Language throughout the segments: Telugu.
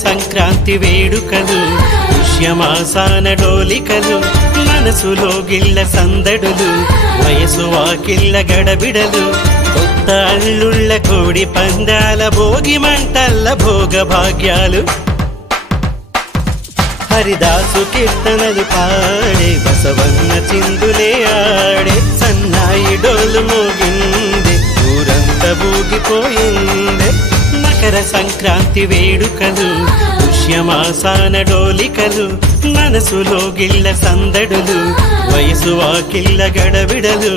సంక్రాంతి వేడుకలు పుష్యమాసాన డోలికలు మనసులో గిళ్ళ సందడులు వయసు వాకిళ్ళ గడబిడలు కొత్త అల్లుళ్ళ కోడి పందాల భోగి మంటల్ల భోగ భాగ్యాలు హరిదాసు కీర్తనలు పాడే బసవన్న చిందులే ఆడే సన్నాయి డోలు మోగిందే ఊరంతా ఊగిపోయిందే మకర సంక్రాంతి వేడుకలు పుష్యమాసాన డోలికలు మనసులో గిళ్ళ సందడులు వయసు వాకిళ్ళ గడబిడలు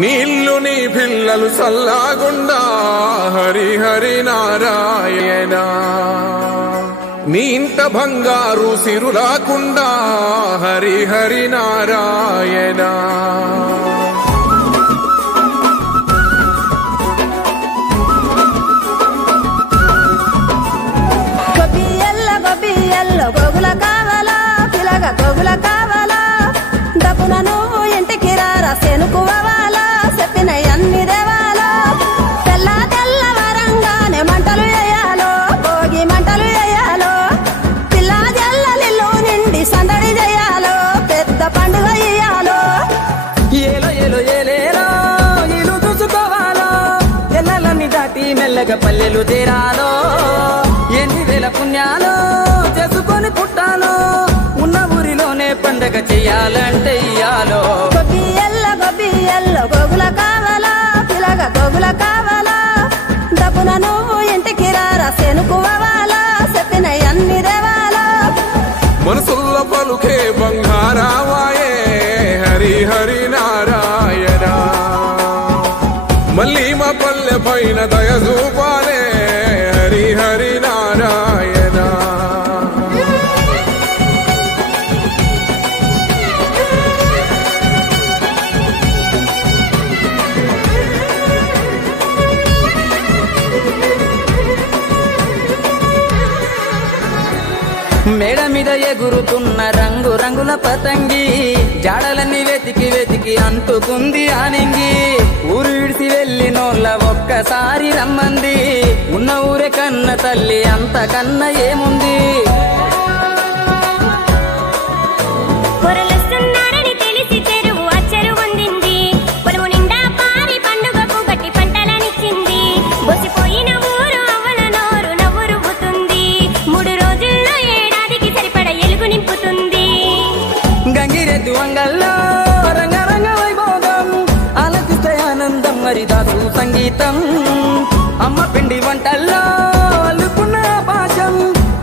నీళ్ళు నీ పిల్లలు సల్లాగుండా హరి హరి నారాయణ నీ ఇంట బంగారు సిరులాకుండా హరి హరి నారాయణ గొబ్బియల్ల గోగుల కావాలా పిలగ గోగుల కావాలా డబ్బున నువ్వు ఇంటికి రారా సెనుకువాలా చెప్పిన అన్ని దేవాలో తెల్ల వరంగానే మంటలు వేయాలో భోగి మంటలు వేయాలో పిల్ల జల్లలిల్లు నిండి సందడి చేయాలో పెద్ద పండుగ ఇయ్యాలో ఏలో ఏలో ఏలేలో ఇల్లు చూసుకోవాలో ఎల్లలన్నీ దాటి మెల్లగా పల్లెలు తీరాలో ఎన్ని వేల పుణ్యాలో చేసుకొని పుట్టాలో ఉన్న ఊరిలోనే పండగ చెయ్యాలంటే ఇయ్యాలో గొబ్బియల్ల గోగుల కావాలా పిలగ గోగుల కావాలా డబ్బున నువ్వు ఇంటికి రారా సెనుకువాలా చెప్పిన అన్ని దేవాలో మనసుల్లో పలుకే బంగారావాయే హరి హరి నారాయణ మళ్ళీ మా పల్లె పైన దయ చూపాలే హరి హరి నారాయణ మేడ మీద ఎగురుతున్న రంగు రంగుల పతంగి జాడలన్నీ వెతికి వెతికి అంటుకుంది ఆనింగి ఊరు విడిసి వెళ్ళినోళ్ళ ఒక్కసారి రమ్మంది ఉన్న ఊరే కన్న తల్లి అంతకన్నా ఏముంది గంగిరెద్దు అంగల్లో రంగరంగ వైభోగం ఆలకిస్తే ఆనందం హరిదాసు సంగీతం అమ్మ పిండి వంటల్లో అల్లుకున్న పాశం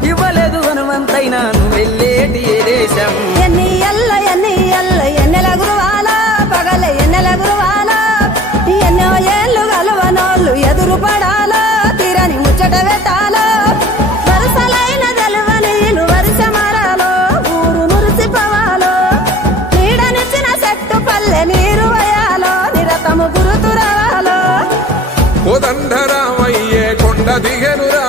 ఇవ్వలేదు హనుమంతైనా నువ్వు వెళ్ళేటి ఏ దేశం ఎన్నెల గురువాలా పగల ఎన్నెల గురువాలా ఎన్నో ఏళ్ళు గలవనోళ్ళు ఎదురు పడాలా తీరని ముచ్చట పెట్టాలా వరుసలైన తెలవని ఇల్లు వరుస మారాలో ఊరు మురిసిపోవాలో నీడనిచ్చిన చెట్టు పల్లె నీరు వేయాలో నిరతము గురుతురావాలో కోదండరామయ్యే కొండ దిగనురా